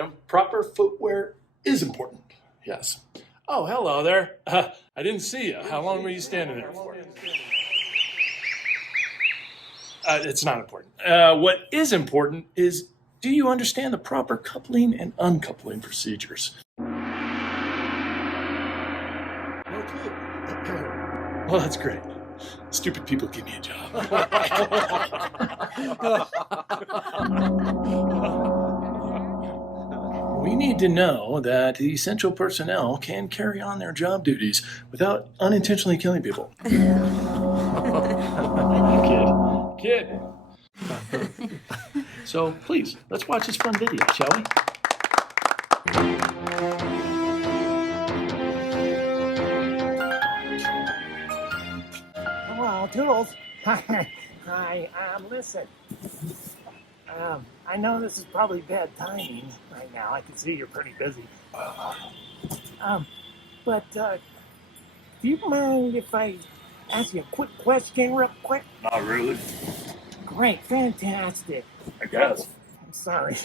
Jim. Proper footwear is important. Yes. Oh, hello there. I didn't see you. How long were you standing there for? It's not important. What is important is, do you understand the proper coupling and uncoupling procedures? No clue. Well, that's great. Stupid people give me a job. We need to know that the essential personnel can carry on their job duties without unintentionally killing people. Kid. So please, let's watch this fun video, shall we? Hello, Toodles. Hi, listen. I know this is probably bad timing right now. I can see you're pretty busy. But do you mind if I ask you a quick question real quick? Not really. Great, fantastic. I guess. I'm sorry.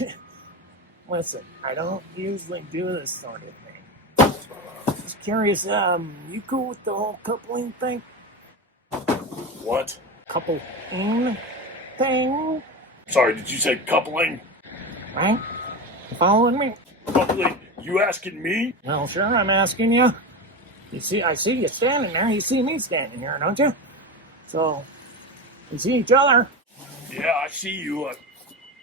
Listen, I don't usually do this sort of thing. Just curious, you cool with the whole coupling thing? What? Coupling thing? Sorry, did you say coupling? Right? You following me? Coupling? You asking me? Well, sure, I'm asking you. I see you standing there. You see me standing here, don't you? So, we see each other. Yeah, I see you.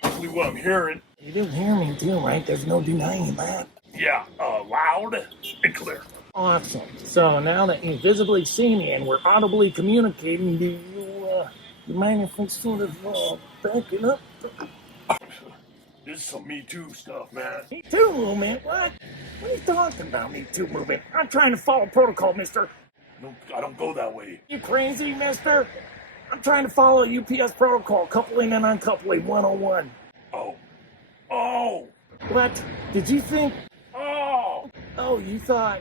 Hopefully what I'm hearing. You do hear me too, right? There's no denying that. Yeah, loud and clear. Awesome. So now that you visibly see me and we're audibly communicating, do you mind if we sort of back it up? This is some Me Too stuff, man. Me Too movement? What? What are you talking about, Me Too movement? I'm trying to follow protocol, mister. No, I don't go that way. You crazy, mister? I'm trying to follow UPS protocol, coupling and uncoupling 101. Oh. What? Did you think? Oh. Oh, you thought...